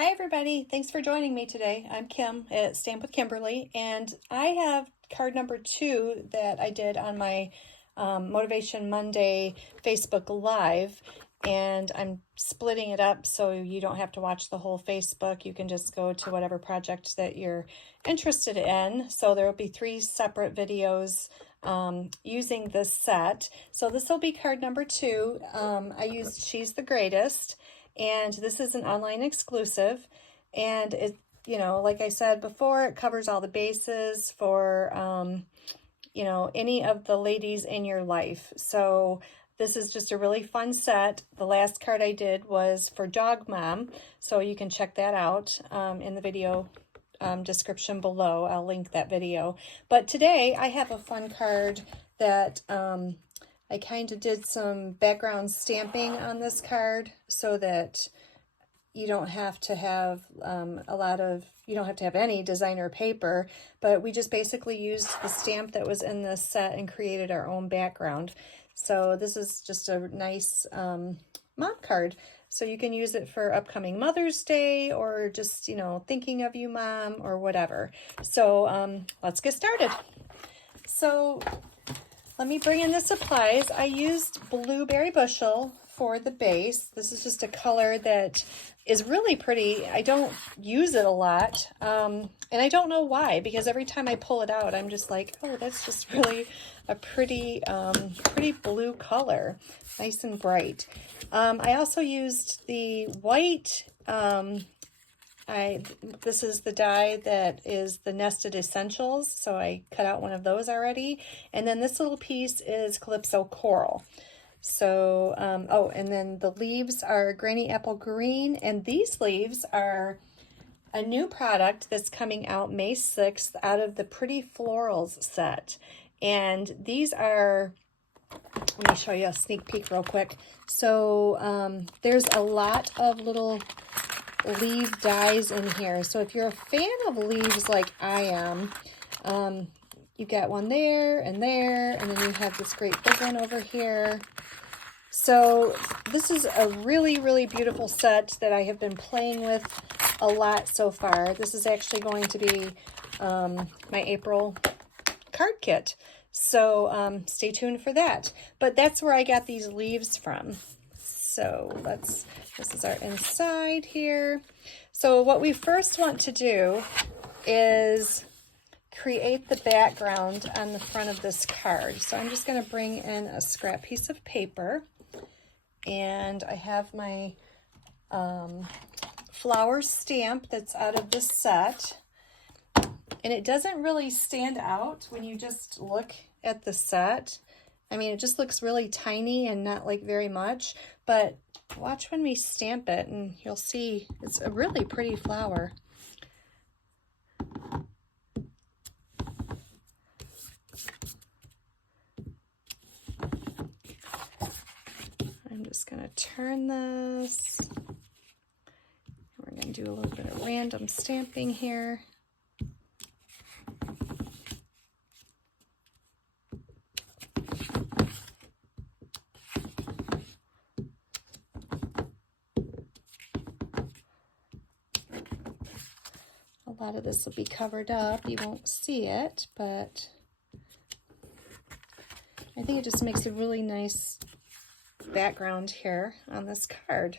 Hi everybody, thanks for joining me today. I'm Kim at Stamp with Kimberly, and I have card number 2 that I did on my Motivation Monday Facebook Live, and I'm splitting it up so you don't have to watch the whole Facebook. You can just go to whatever project that you're interested in. So there will be 3 separate videos using this set. So this will be card number 2. I used She's the Greatest. And this is an online exclusive, and it, like I said before, it covers all the bases for, any of the ladies in your life. So this is just a really fun set. The last card I did was for Dog Mom, so you can check that out in the video description below. I'll link that video. But today I have a fun card that I kind of did some background stamping on this card so that you don't have to have you don't have to have any designer paper, but we just basically used the stamp that was in this set and created our own background. So this is just a nice mom card. So you can use it for upcoming Mother's Day or just, thinking of you, Mom, or whatever. So let's get started. So let me bring in the supplies. I used Blueberry Bushel for the base. This is just a color that is really pretty. I don't use it a lot, and I don't know why, because every time I pull it out, I'm just like, oh, that's just really a pretty blue color, nice and bright. I also used the white. This is the die that is the Nested Essentials, so I cut out one of those already. And then this little piece is Calypso Coral. So, and then the leaves are Granny Apple Green, and these leaves are a new product that's coming out May 6th out of the Pretty Florals set. And these are, let me show you a sneak peek real quick. So there's a lot of little leaf dies in here. So if you're a fan of leaves like I am, you got one there, and then you have this great big one over here. So this is a really, really beautiful set that I have been playing with a lot so far. This is actually going to be my April card kit. So stay tuned for that. But that's where I got these leaves from. So this is our inside here. So what we first want to do is create the background on the front of this card. So I'm just going to bring in a scrap piece of paper, and I have my flower stamp that's out of this set. And it doesn't really stand out when you just look at the set. I mean, it just looks really tiny and not like very much, but watch when we stamp it and you'll see it's a really pretty flower. I'm just going to turn this. We're going to do a little bit of random stamping here. A lot of this will be covered up. You won't see it, but I think it just makes a really nice background here on this card.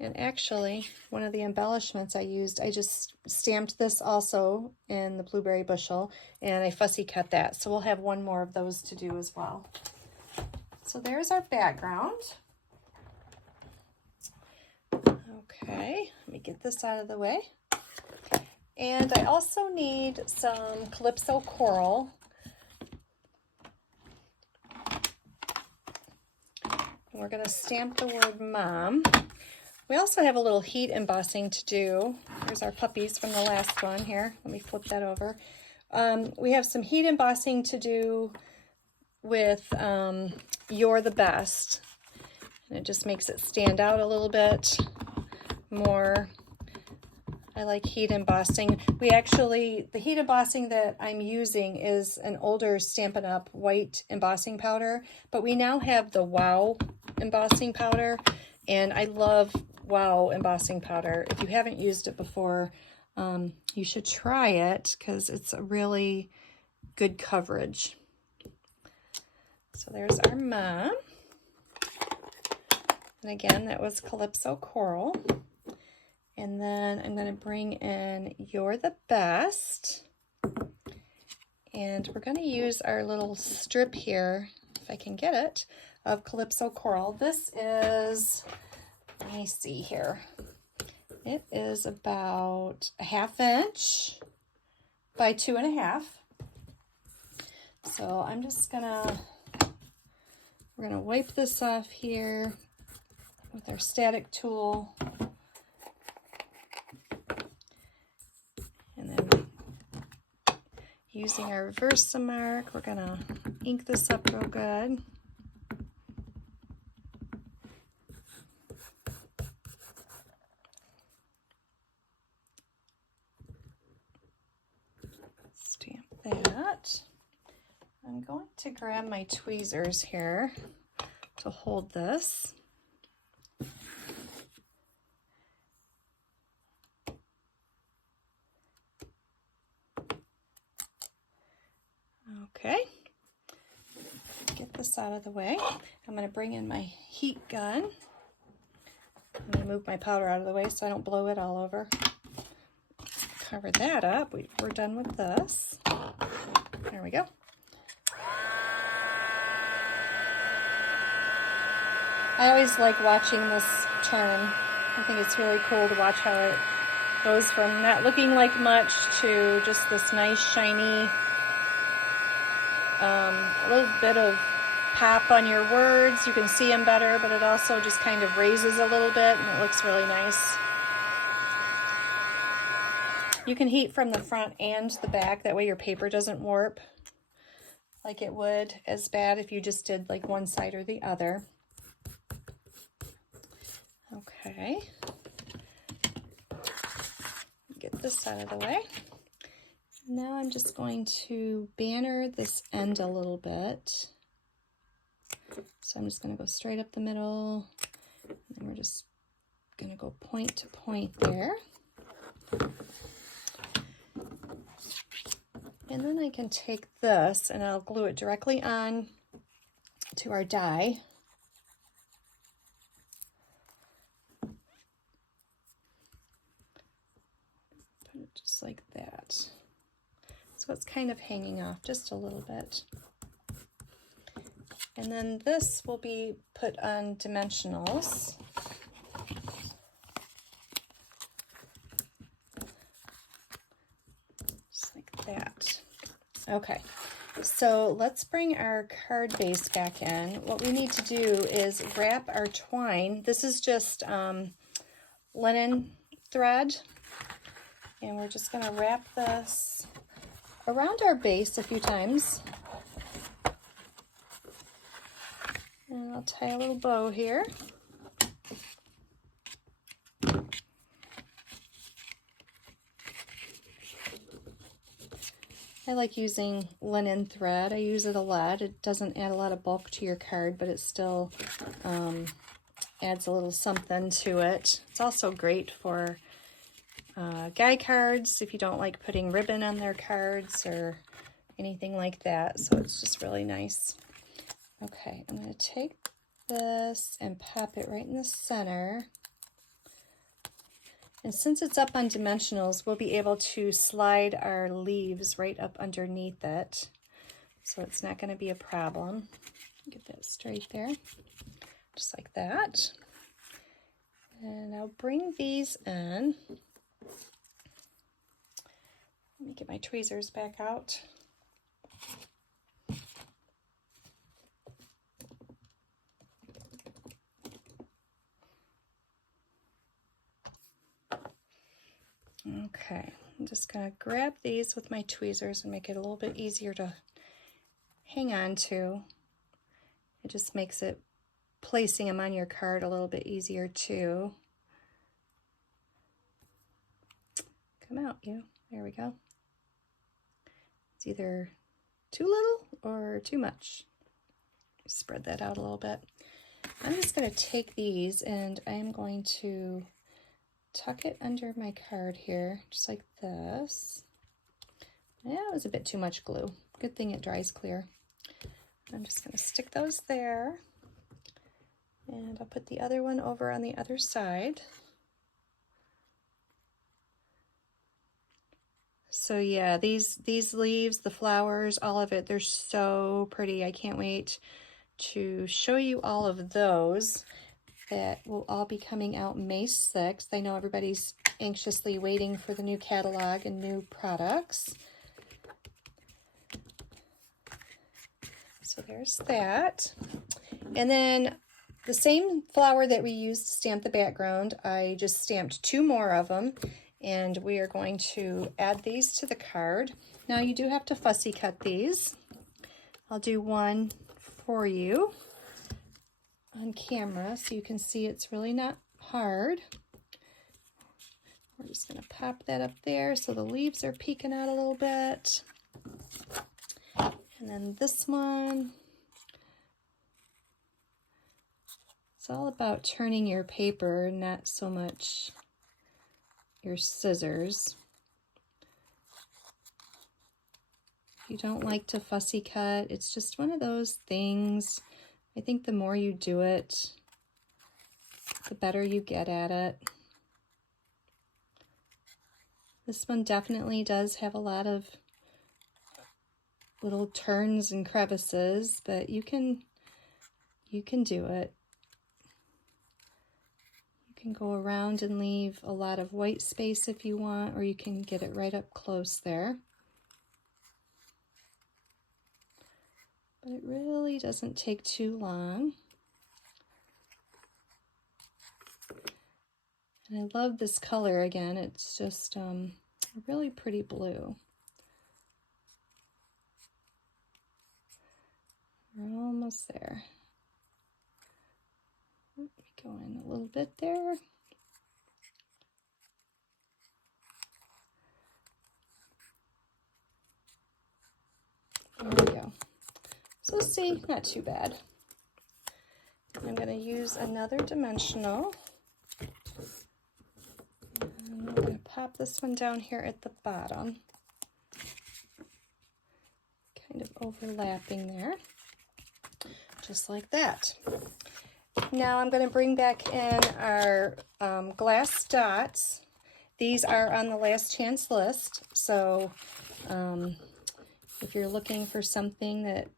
And actually, one of the embellishments I used, I just stamped this also in the Blueberry Bushel, and I fussy cut that. So we'll have one more of those to do as well. So there's our background. Okay, let me get this out of the way. And I also need some Calypso Coral. We're going to stamp the word Mom. We also have a little heat embossing to do. Here's our puppies from the last one here. Let me flip that over. We have some heat embossing to do with You're the Best. And it just makes it stand out a little bit more. I like heat embossing. The heat embossing that I'm using is an older Stampin' Up! White embossing powder, but we now have the Wow embossing powder, and I love wow embossing powder. If you haven't used it before, you should try it because it's a really good coverage. So there's our mom. And again, that was Calypso Coral. And then I'm going to bring in You're the Best. And we're going to use our little strip here, if I can get it, of Calypso Coral. This is, let me see here. It is about a 1/2 inch by 2.5. So I'm just gonna, we're gonna wipe this off here with our static tool. And then using our Versamark, we're gonna ink this up real good. Stamp that. I'm going to grab my tweezers here to hold this. Okay, get this out of the way. I'm going to bring in my heat gun. I'm going to move my powder out of the way so I don't blow it all over. Cover that up. We're done with this. There we go. I always like watching this turn. I think it's really cool to watch how it goes from not looking like much to just this nice shiny, a little bit of pop on your words. You can see them better, but it also just kind of raises a little bit and it looks really nice. You can heat from the front and the back, that way your paper doesn't warp like it would as bad if you just did like one side or the other. Okay, get this out of the way. Now I'm just going to banner this end a little bit. So I'm just going to go straight up the middle, and we're just going to go point to point there. And then I can take this and I'll glue it directly on to our die. Put it just like that. So it's kind of hanging off just a little bit. And then this will be put on dimensionals. Just like that. Okay, so let's bring our card base back in. What we need to do is wrap our twine. This is just linen thread. And we're just going to wrap this around our base a few times. And I'll tie a little bow here. I like using linen thread. I use it a lot. It doesn't add a lot of bulk to your card, but it still adds a little something to it. It's also great for guy cards if you don't like putting ribbon on their cards or anything like that. So it's just really nice. Okay, I'm going to take this and pop it right in the center. And since it's up on dimensionals, we'll be able to slide our leaves right up underneath it. So it's not going to be a problem. Get that straight there, just like that. And I'll bring these in. Let me get my tweezers back out. Okay, I'm just going to grab these with my tweezers and make it a little bit easier to hang on to. It just makes it placing them on your card a little bit easier too. Come out, you. There we go. It's either too little or too much. Spread that out a little bit. I'm just going to take these and I'm going to tuck it under my card here, just like this. Yeah, it was a bit too much glue. Good thing it dries clear. I'm just going to stick those there. And I'll put the other one over on the other side. So yeah, these leaves, the flowers, all of it, they're so pretty. I can't wait to show you all of those. That will all be coming out May 6th. I know everybody's anxiously waiting for the new catalog and new products. So there's that. And then the same flower that we used to stamp the background, I just stamped 2 more of them, and we are going to add these to the card. Now you do have to fussy cut these. I'll do one for you on camera so you can see it's really not hard. We're just going to pop that up there so the leaves are peeking out a little bit. And then this one, it's all about turning your paper, not so much your scissors. If you don't like to fussy cut, it's just one of those things. I think the more you do it, the better you get at it. This one definitely does have a lot of little turns and crevices, but you can do it. You can go around and leave a lot of white space if you want, or you can get it right up close there. But it really doesn't take too long. And I love this color again. It's just a really pretty blue. We're almost there. Let me go in a little bit there. There we go. So see, not too bad. I'm going to use another dimensional. And I'm going to pop this one down here at the bottom. Kind of overlapping there. Just like that. Now I'm going to bring back in our glass dots. These are on the last chance list, so if you're looking for something that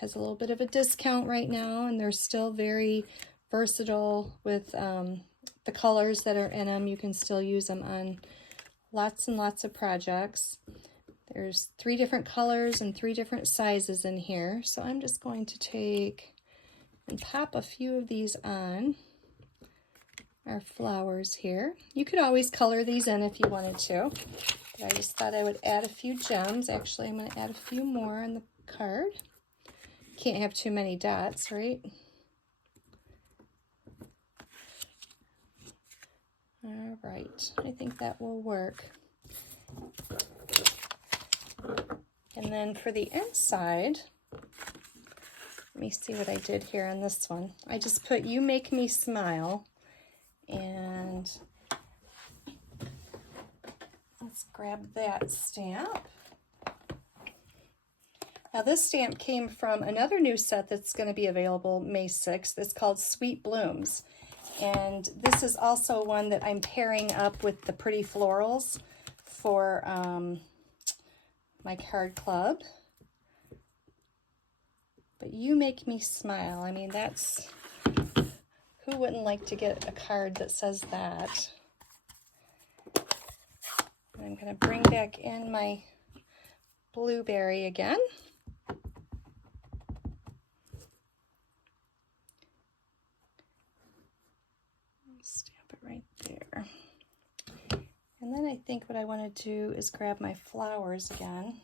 has a little bit of a discount right now and they're still very versatile with the colors that are in them, you can still use them on lots and lots of projects. There's 3 different colors and 3 different sizes in here, so I'm just going to take and pop a few of these on our flowers here. You could always color these in if you wanted to, but I just thought I would add a few gems. Actually, I'm going to add a few more on the card. Can't have too many dots, right? All right, I think that will work. And then for the inside, let me see what I did here on this one. I just put "You Make Me Smile," and let's grab that stamp. Now this stamp came from another new set that's going to be available May 6th. It's called Sweet Blooms. And this is also one that I'm pairing up with the Pretty Florals for my card club. But "You Make Me Smile." I mean, that's, who wouldn't like to get a card that says that? And I'm going to bring back in my blueberry again. Stamp it right there. And then I think what I want to do is grab my flowers again.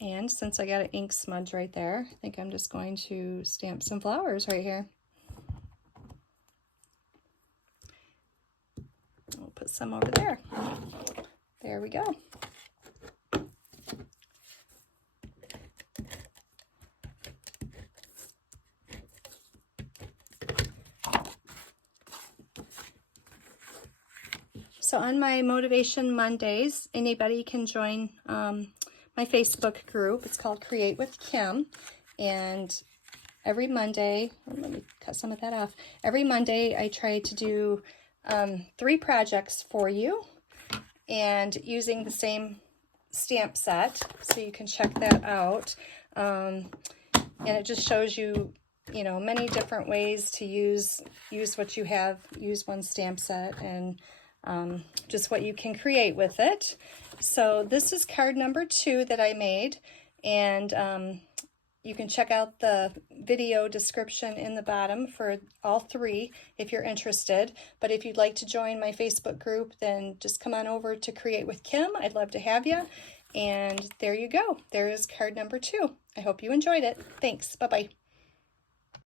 And since I got an ink smudge right there, I think I'm just going to stamp some flowers right here. We'll put some over there. There we go. So on my Motivation Mondays, anybody can join my Facebook group. It's called Create with Kim. And every Monday, let me cut some of that off. Every Monday I try to do 3 projects for you and using the same stamp set, so you can check that out. And it just shows you, you know, many different ways to use what you have, use one stamp set, and just what you can create with it. So this is card number 2 that I made, and you can check out the video description in the bottom for all 3 if you're interested. But if you'd like to join my Facebook group, then just come on over to Create with Kim. I'd love to have you. And there you go. There is card number 2. I hope you enjoyed it. Thanks. Bye-bye.